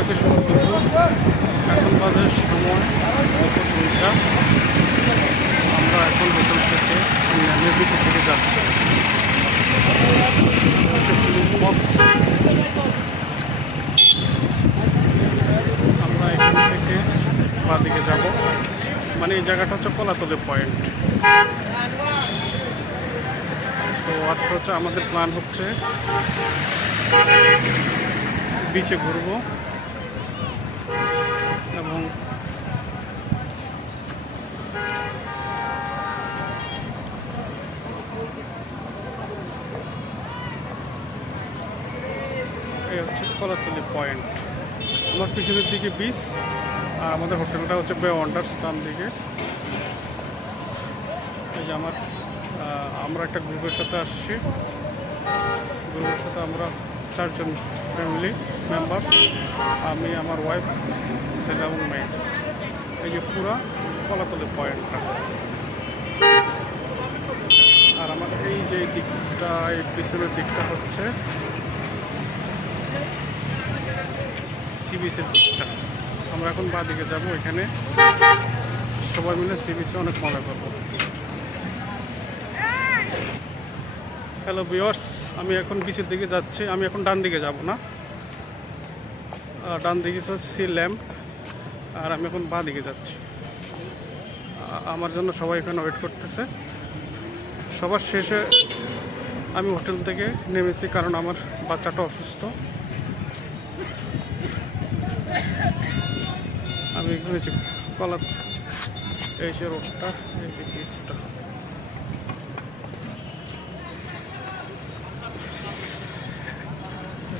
সবাইকে দুপুর এখন বাজে সময় দুইটা আমরা এখন হোটেল থেকে নেভিসের থেকে যাচ্ছি। আমরা এখান থেকে বাদিকে যাব। মানে এই জায়গাটা হচ্ছে কলাতলে পয়েন্ট। তো আজকে হচ্ছে আমাদের প্ল্যান হচ্ছে বিচে ঘুরবো এবং এই হচ্ছে কলাতলি পয়েন্ট। আমার পিছনের দিকে বিচ আর আমাদের হোটেলটা হচ্ছে বে ওয়ান্ডার্স ডান দিকে। এই যে আমার আমরা একটা গ্রুপের সাথে আসছি। গ্রুপের সাথে আমরা চারজন ফ্যামিলি মেম্বার আমি, আমার ওয়াইফ ছেলে এবং মেয়ে। এই যে পুরা কলাতলি পয়েন্টটা। আর আমার এই যে দিকটা, এই পিছনের দিকটা হচ্ছে বিচের আমরা এখন বা দিকে যাব, এখানে সবাই মিলে সি বিচে অনেক মজা করব। হ্যালো বিয়ার্স আমি এখন বিচের দিকে যাচ্ছি, আমি এখন ডান দিকে যাব না। ডান দিকে সি ল্যাম্প আর আমি এখন বাঁ দিকে যাচ্ছি আমার জন্য সবাই এখানে ওয়েট করতেছে। সবার শেষে আমি হোটেল থেকে নেমেছি, কারণ আমার বাচ্চাটা অসুস্থ। আমি যে কলা এই যে রোডটা, এই যে পিসটা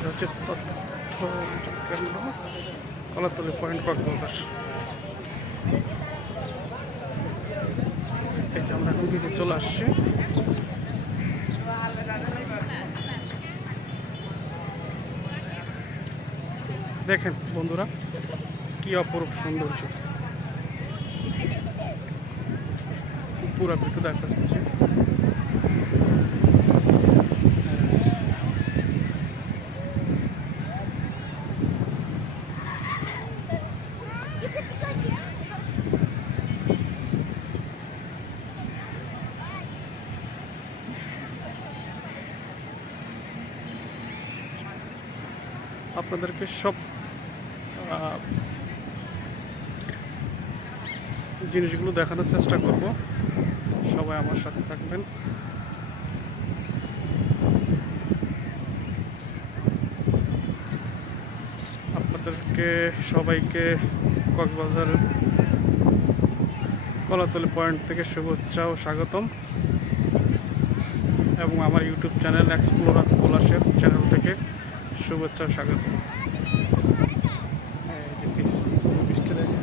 হচ্ছে তথ্য কেন্দ্র কলাতলি পয়েন্ট কক্সবাজার এই যে আমরা এখন বিচে চলে আসছি। দেখেন বন্ধুরা কি অপরূপ সৌন্দর্য। পুরা ভিটু দেখা যাচ্ছে। আপনাদেরকে সব জিনিসগুলো দেখানোর চেষ্টা করব। সবাই আমার সাথে থাকবেন। আপনাদেরকে সবাইকে কক্সবাজার কলাতলি পয়েন্ট থেকে শুভেচ্ছা ও স্বাগতম। এবং আমার ইউটিউব চ্যানেল এক্সপ্লোরার পলাশের চ্যানেল থেকে শুভেচ্ছা ও স্বাগতম এই যে পিস- পিসটা দেখেন।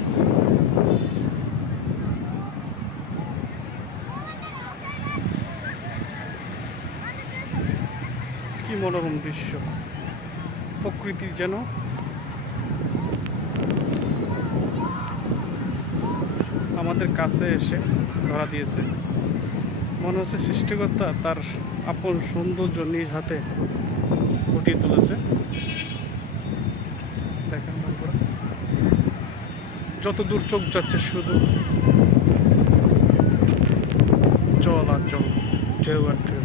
কি মনোরম দৃশ্য। প্রকৃতির যেন আমাদের কাছে এসে ধরা দিয়েছে। মনে হচ্ছে সৃষ্টিকর্তা তার আপন সৌন্দর্য নিজ হাতে ফুটিয়ে তুলেছে। যত দূর চোখ যাচ্ছে শুধু জল আর জল, ঢেউ আর ঢেউ।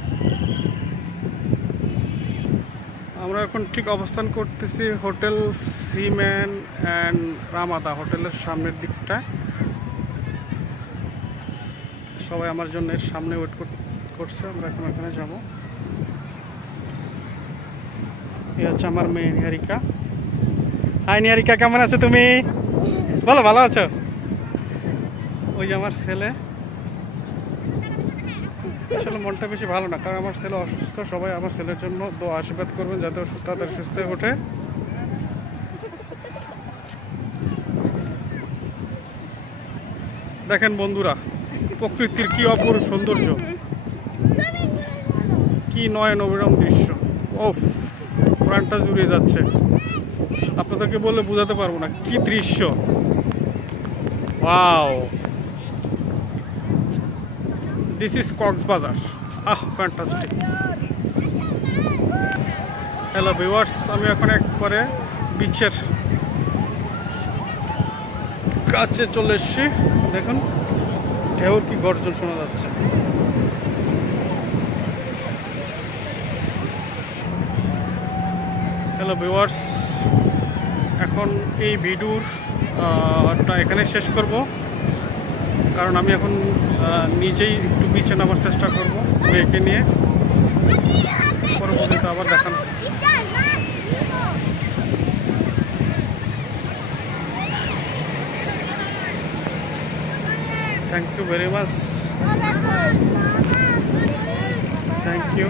আমরা এখন ঠিক অবস্থান করতেছি হোটেল সিম্যান অ্যান্ড রামাদা হোটেলের সামনের দিকটা। সবাই আমার জন্য এর সামনে ওয়েট করছে, আমরা এখন এখানে যাব। এই হচ্ছে আমার মেয়ে নিহারিকা। হাই নিহারিকা, কেমন আছো তুমি? বলো ভালো আছো? ওই আমার ছেলে। আসলে মনটা বেশি ভালো না, কারণ আমার ছেলে অসুস্থ, সবাই আমার ছেলের জন্য দোয়া, আশীর্বাদ করবেন যাতে তাড়াতাড়ি সুস্থ হয়ে ওঠে। দেখেন বন্ধুরা, প্রকৃতির কি অপরূপ সৌন্দর্য। কি নয় অবিরাম দৃশ্য। ও প্রাণটা জুড়িয়ে যাচ্ছে। আপনাদেরকে বললে বোঝাতে পারব না, কি দৃশ্য। Wow. This is Cox's Bazar. Ah fantastic hello viewers আমি এখন একবারে বিচের কাছে চলে এসছি। দেখুন ঢেউর কি গর্জন শোনা যাচ্ছে। হ্যালো ভিউয়ার্স এখন এই ভিডিওর টা এখানে শেষ করব। কারণ আমি এখন নিজেই একটু বিছে নামার চেষ্টা করব মেয়েকে নিয়ে। পরবর্তীতে আবার দেখানো। Thank you very much thank you